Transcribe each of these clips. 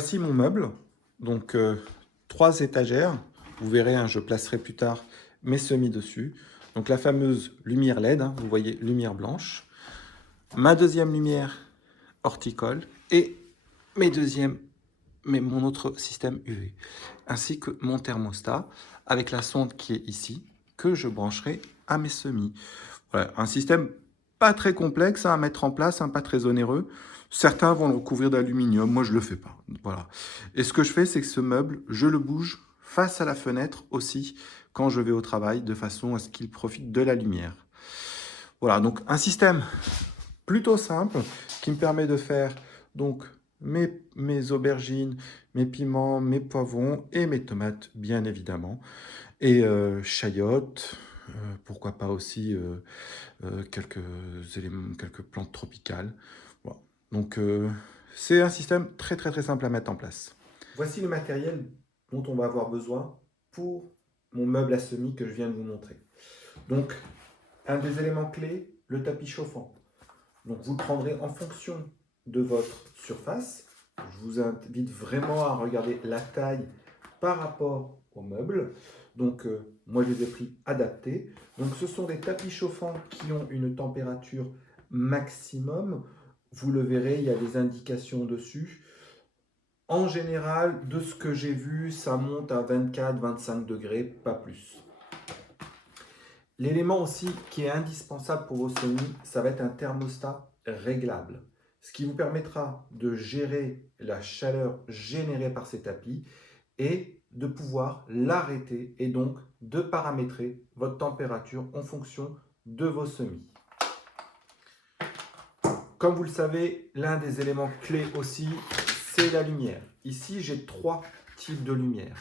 Voici mon meuble, donc 3 étagères. Vous verrez, hein, je placerai plus tard mes semis dessus. Donc la fameuse lumière LED, hein, vous voyez, lumière blanche. Ma deuxième lumière horticole et mon autre système UV, ainsi que mon thermostat avec la sonde qui est ici, que je brancherai à mes semis. Voilà, un système pas très complexe à mettre en place, hein, pas très onéreux. Certains vont le recouvrir d'aluminium, moi je le fais pas. Voilà. Et ce que je fais, c'est que ce meuble, je le bouge face à la fenêtre aussi quand je vais au travail, de façon à ce qu'il profite de la lumière. Voilà, donc un système plutôt simple qui me permet de faire donc mes aubergines, mes piments, mes poivrons et mes tomates, bien évidemment. Et chayotes, pourquoi pas aussi quelques éléments, quelques plantes tropicales. Voilà. Donc c'est un système très très très simple à mettre en place. Voici le matériel dont on va avoir besoin pour mon meuble à semis que je viens de vous montrer. Donc un des éléments clés, le tapis chauffant. Donc vous le prendrez en fonction de votre surface. Je vous invite vraiment à regarder la taille par rapport au meuble. Donc moi je les ai pris adaptés. Donc ce sont des tapis chauffants qui ont une température maximum. Vous le verrez, il y a des indications dessus. En général, de ce que j'ai vu, ça monte à 24-25 degrés, pas plus. L'élément aussi qui est indispensable pour vos semis, ça va être un thermostat réglable, ce qui vous permettra de gérer la chaleur générée par ces tapis et de pouvoir l'arrêter et donc de paramétrer votre température en fonction de vos semis. Comme vous le savez, l'un des éléments clés aussi, c'est la lumière. Ici, j'ai 3 types de lumière.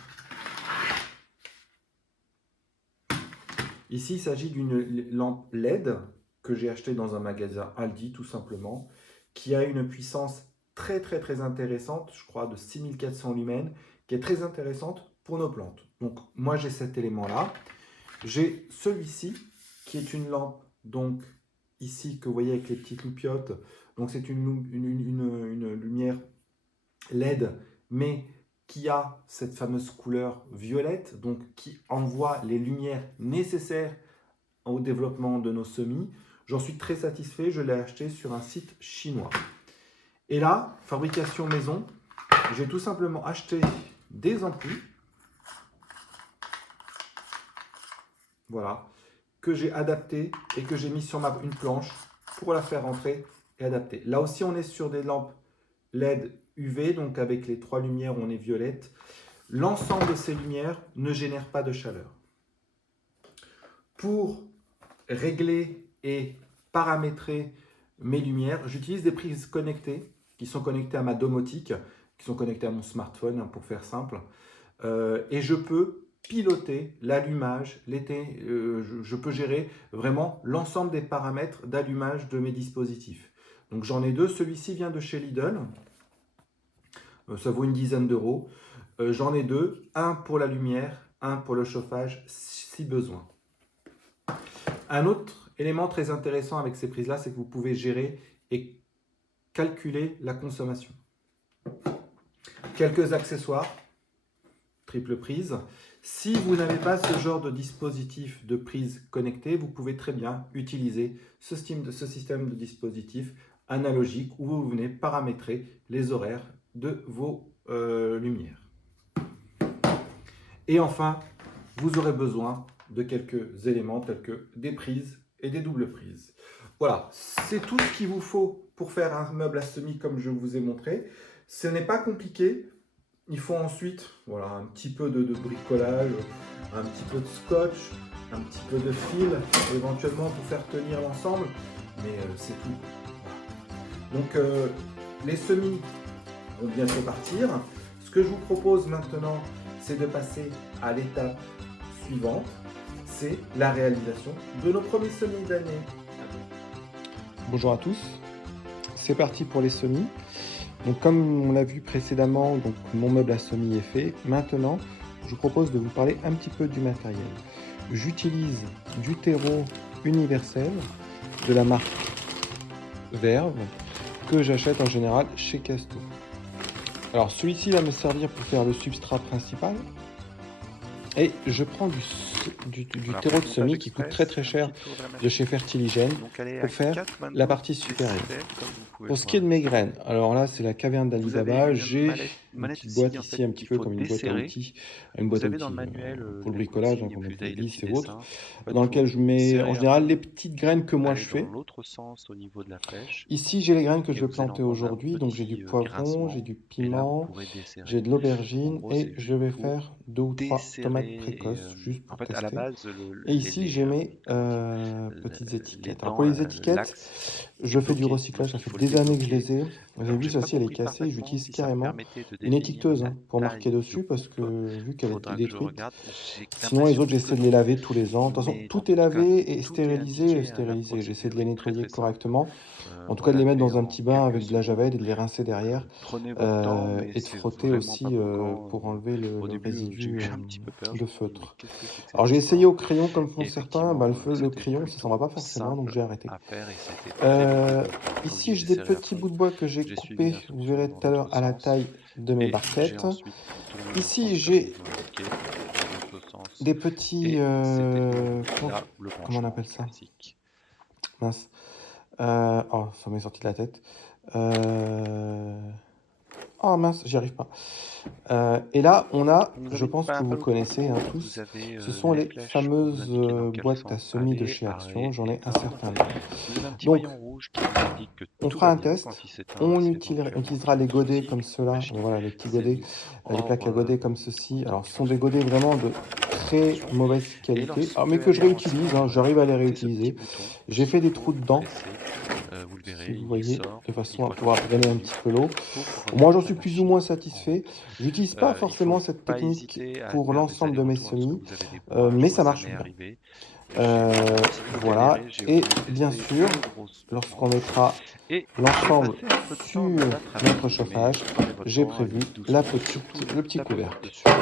Ici, il s'agit d'une lampe LED que j'ai achetée dans un magasin Aldi, tout simplement, qui a une puissance très très très intéressante, je crois de 6400 lumens, qui est très intéressante pour nos plantes. Donc moi j'ai cet élément-là. J'ai celui-ci, qui est une lampe, donc ici, que vous voyez avec les petites loupiottes. Donc c'est une lumière LED, mais qui a cette fameuse couleur violette, donc qui envoie les lumières nécessaires au développement de nos semis. J'en suis très satisfait, je l'ai acheté sur un site chinois. Et là, fabrication maison, j'ai tout simplement acheté des ampoules, voilà, que j'ai adaptées et que j'ai mis sur une planche pour la faire rentrer et adapter. Là aussi, on est sur des lampes LED UV, donc avec les 3 lumières, on est violette. L'ensemble de ces lumières ne génère pas de chaleur. Pour régler et paramétrer mes lumières, j'utilise des prises connectées qui sont connectées à ma domotique, qui sont connectées à mon smartphone, hein, pour faire simple. Et je peux piloter l'allumage, je peux gérer vraiment l'ensemble des paramètres d'allumage de mes dispositifs. Donc j'en ai 2, celui-ci vient de chez Lidl, ça vaut une dizaine d'euros. J'en ai 2, un pour la lumière, un pour le chauffage si besoin. Un autre élément très intéressant avec ces prises-là, c'est que vous pouvez gérer et calculer la consommation. Quelques accessoires, triple prise. Si vous n'avez pas ce genre de dispositif de prise connectée, vous pouvez très bien utiliser ce système de dispositif analogique où vous venez paramétrer les horaires de vos lumières. Et enfin, vous aurez besoin de quelques éléments tels que des prises et des doubles prises. Voilà, c'est tout ce qu'il vous faut pour faire un meuble à semis comme je vous ai montré. Ce n'est pas compliqué. Il faut ensuite un petit peu de bricolage, un petit peu de scotch, un petit peu de fil, éventuellement pour faire tenir l'ensemble, mais c'est tout. Donc les semis vont bientôt partir. Ce que je vous propose maintenant, c'est de passer à l'étape suivante, c'est la réalisation de nos premiers semis d'année. Bonjour à tous, c'est parti pour les semis. Donc comme on l'a vu précédemment, donc mon meuble à semis est fait. Maintenant, je vous propose de vous parler un petit peu du matériel. J'utilise du terreau universel de la marque Verve que j'achète en général chez Casto. Alors celui-ci va me servir pour faire le substrat principal. Et je prends du Voilà, terreau de montage semis qui coûte très express, très un cher petit tour de la de chez machine. Fertiligène Donc elle est pour à faire la 4,22 partie supérieure. décibels, comme vous pouvez Pour le ce qui est voir de mes ici. graines, alors là c'est la caverne Vous avez d'Alibaba. une J'ai une manette petite boîte scie en fait ici, un petit qu'il peu faut comme une boîte à desserrer. outils, une Vous boîte à avez dans le outils manuel pour le les bricolage, consignes et pour puis mettre vous avez les les vis petits et autres, dessins. En fait, dans lequel faut je mets en serrer un général les peu, petites graines que moi aller je dans fais. l'autre sens au niveau de la flèche Ici, j'ai les graines que et je vais vous allez planter entendre un aujourd'hui. Donc, j'ai du petit poivron, j'ai grincement du et là vous piment, pourrez desserrer. j'ai de En l'aubergine gros, et c'est je juste vais pour faire 2 ou 3 tomates desserrer et précoces juste en pour fait à la tester. base Et ici, j'ai mes comment dire petites les étiquettes. Alors, pour dents, les étiquettes, l'axe est je fais du bloqué, recyclage. donc Ça il fait faut le des années que je débloquer. les ai. Vous avez Alors vu, j'ai pas celle-ci, elle est compris cassée. parfaitement J'utilise si ça me carrément permettait de une détailler étiqueteuse la pour marquer taille de dessus parce coupe. que vu qu'elle est Faudra que je détruite, regarde. J'ai sinon les l'impression autres, que j'essaie de les non, laver tous les ans. De toute façon, mais en tout est tout cas, lavé et tout est stérilisé. indiqué, hein, la Stérilisé. J'essaie de procédure les est très nettoyer très simple. correctement. En tout cas, de les Voilà, mettre fait dans un en petit bain quelques avec de la javel secondes. et de les rincer Donc derrière. prenez votre temps, mais Et de c'est frotter vraiment pas aussi bloquant. pour enlever Au le début, j'ai résidu eu un petit peu peur. Je de me suis dit, mais feutre. qu'est-ce que c'est que Alors cette j'ai essayé au histoire? crayon comme font Et certains, bah, effectivement, le c'était crayon ça s'en va plutôt pas forcément, donc simple j'ai arrêté. à faire et ça a été très vite fait. Donc comme je Ici dis, j'ai j'ai des serré à petits fond. bouts de bois que j'ai J'ai suivi coupés, vous l'instruction verrez dans tout à l'heure l'autre à la sens taille de mes et j'ai barquettes. ensuite tourné le Ici sens comme j'ai il vous l'indiquait dans l'autre sens des petits, et c'était là le comment on branchement appelle ça? classique. Mince. Oh, ça m'est sorti de la tête. Euh, Oh mince, j'y arrive pas. Et là, on a, Vous je avez une pense que vous panneau de connaissez hein, contrôle, vous tous, avez ce sont les les flèches pour vous fameuses indiquer dans quel boîtes à sens semis de aller, chez Action. arrêt J'en ai et un hop. certain nombre. Vous avez un petit Donc, voyant rouge qui vous indique que on tout fera va un bien. test. Quand il s'éteint, On c'est éventuellement utilisera qu'il y a les un godets souci, comme que votre cela. machine Voilà, les petits s'est godets, mise les hors plaques à godets comme ceci. Alors, ce sont des godets température vraiment de très fonction. mauvaise Et qualité, lorsque mais que elle je est en réutilise. Hein, cendre, j'arrive à les c'est ce petit réutiliser. bouton J'ai fait qu'il des trous faut dedans, presser. Vous le si verrez, vous il voyez, sort de une façon à fois pouvoir qu'il est drainer un revenu petit peu l'eau. pour Moi, j'en remettre la suis plus ou moins machine en satisfait. route. J'utilise pas Il faut forcément cette pas technique hésiter à pour faire des l'ensemble de mes allers-retours lorsque semis, vous avez des bourrages. mais Moi, ça ça marche m'est bien. arrivé. Euh, J'ai un petit peu voilà, galéré. J'ai et voulu bien tester sûr, deux grosses lorsqu'on planches mettra et j'ai l'ensemble passé un peu de temps sur à notre travailler. Mais chauffage, prenez votre j'ai temps, prévu allez-y doucement et surtout ne le petit tapez pas couvercle. dessus.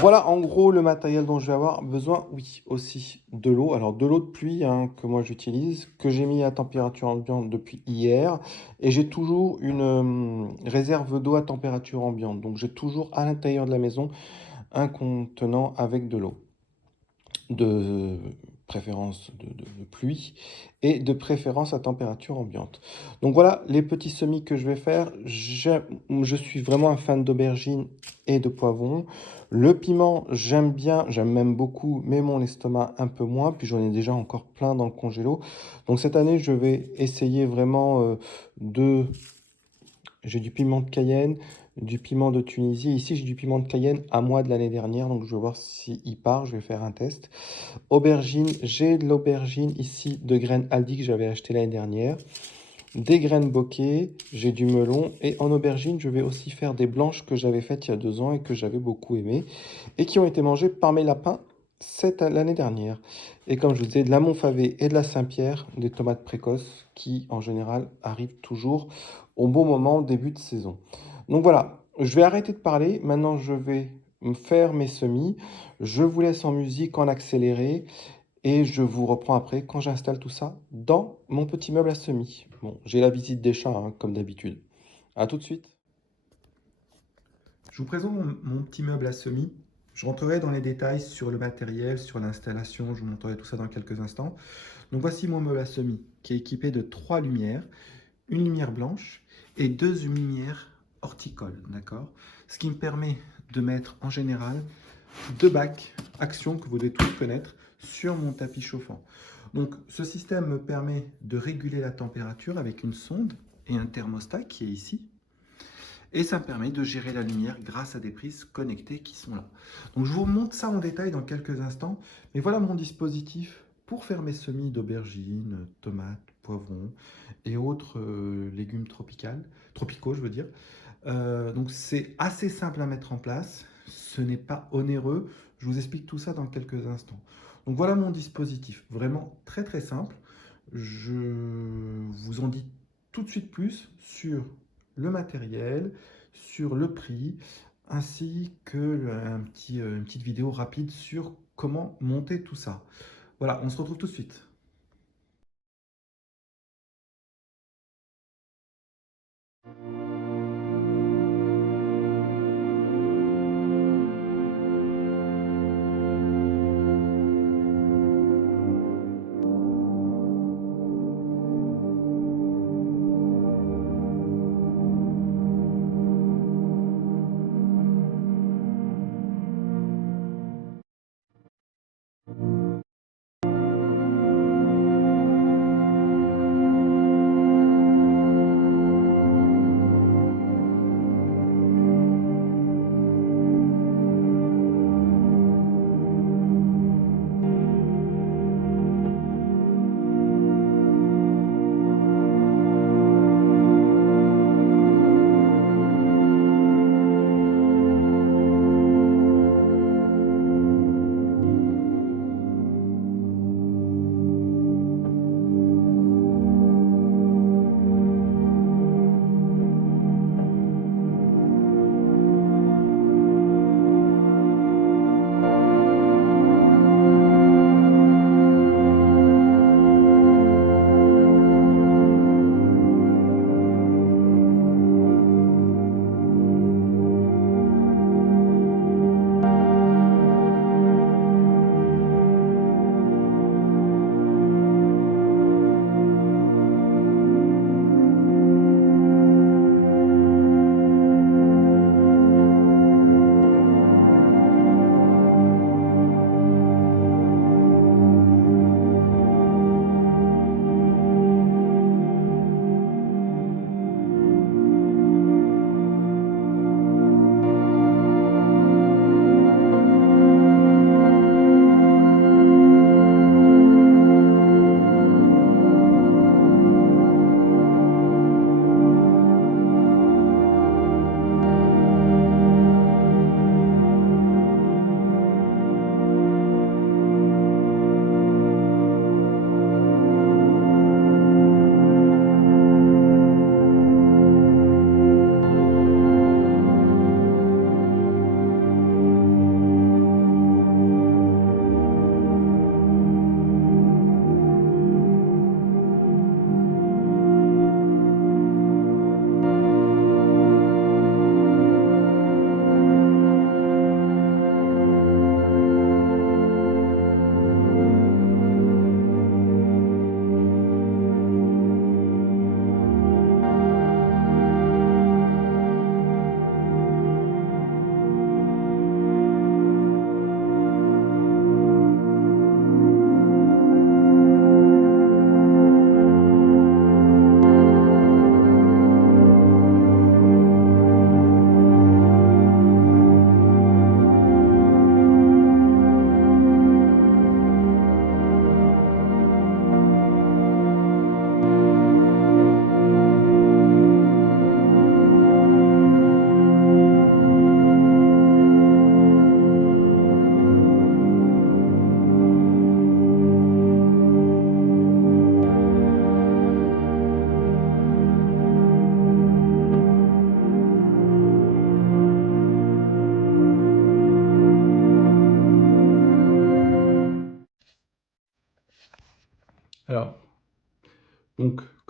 Voilà en gros le matériel dont je vais avoir besoin. Oui, aussi de l'eau. Alors de l'eau de pluie hein, que moi j'utilise, que j'ai mis à température ambiante depuis hier. Et j'ai toujours une réserve d'eau à température ambiante. Donc j'ai toujours à l'intérieur de la maison un contenant avec de l'eau. De préférence de pluie et de préférence à température ambiante. Donc voilà les petits semis que je vais faire. Je suis vraiment un fan d'aubergine et de poivron. Le piment, j'aime bien, j'aime même beaucoup, mais mon estomac un peu moins. Puis j'en ai déjà encore plein dans le congélo. Donc cette année, je vais essayer vraiment de j'ai du piment de Cayenne, du piment de Tunisie. Ici, j'ai du piment de Cayenne à moi de l'année dernière, donc je vais voir s'il part, je vais faire un test. Aubergine, j'ai de l'aubergine ici de graines Aldi que j'avais acheté l'année dernière. Des graines bokeh, j'ai du melon. Et en aubergine, je vais aussi faire des blanches que j'avais faites il y a 2 ans et que j'avais beaucoup aimées. Et qui ont été mangées par mes lapins l'année dernière. Et comme je vous disais, de la Montfavet et de la Saint-Pierre, des tomates précoces qui, en général, arrivent toujours au bon moment, au début de saison. Donc voilà, je vais arrêter de parler. Maintenant, je vais me faire mes semis. Je vous laisse en musique, en accéléré. Et je vous reprends après quand j'installe tout ça dans mon petit meuble à semis. Bon, j'ai la visite des chats, hein, comme d'habitude. À tout de suite. Je vous présente mon petit meuble à semis. Je rentrerai dans les détails sur le matériel, sur l'installation. Je vous montrerai tout ça dans quelques instants. Donc voici mon meuble à semis qui est équipé de 3 lumières, une lumière blanche et 2 lumières horticoles, d'accord? Ce qui me permet de mettre en général 2 bacs Action que vous devez tous connaître sur mon tapis chauffant. Donc ce système me permet de réguler la température avec une sonde et un thermostat qui est ici. Et ça me permet de gérer la lumière grâce à des prises connectées qui sont là. Donc je vous montre ça en détail dans quelques instants. Mais voilà mon dispositif pour faire mes semis d'aubergines, tomates, poivrons et autres légumes tropicaux je veux dire. Donc c'est assez simple à mettre en place. Ce n'est pas onéreux. Je vous explique tout ça dans quelques instants. Donc voilà mon dispositif. Vraiment très très simple. Je vous en dis tout de suite plus sur le matériel, sur le prix, ainsi que une petite vidéo rapide sur comment monter tout ça. Voilà, on se retrouve tout de suite.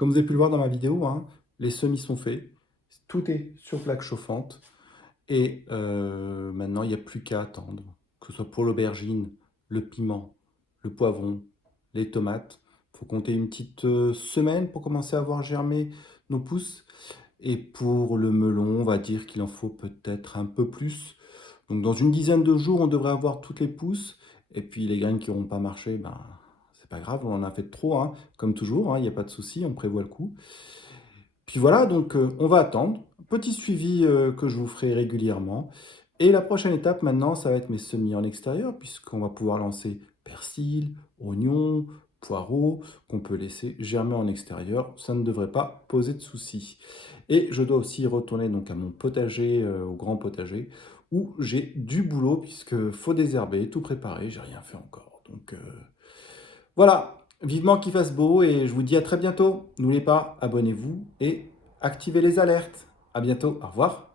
Comme vous avez pu le voir dans ma vidéo, hein, les semis sont faits. Tout est sur plaque chauffante. Et maintenant, il n'y a plus qu'à attendre. Que ce soit pour l'aubergine, le piment, le poivron, les tomates. Il faut compter une petite semaine pour commencer à voir germer nos pousses. Et pour le melon, on va dire qu'il en faut peut-être un peu plus. Donc dans une dizaine de jours, on devrait avoir toutes les pousses. Et puis les graines qui n'auront pas marché, ben, c'est pas grave, on en a fait trop, hein, comme toujours, hein, il n'y a pas de souci, on prévoit le coup. Puis voilà, donc on va attendre. Petit suivi que je vous ferai régulièrement. Et la prochaine étape maintenant, ça va être mes semis en extérieur, puisqu'on va pouvoir lancer persil, oignons, poireaux, qu'on peut laisser germer en extérieur. Ça ne devrait pas poser de soucis. Et je dois aussi retourner donc à mon potager, au grand potager, où j'ai du boulot, puisque faut désherber, tout préparer, j'ai rien fait encore. Donc voilà, vivement qu'il fasse beau et je vous dis à très bientôt. N'oubliez pas, abonnez-vous et activez les alertes. À bientôt, au revoir.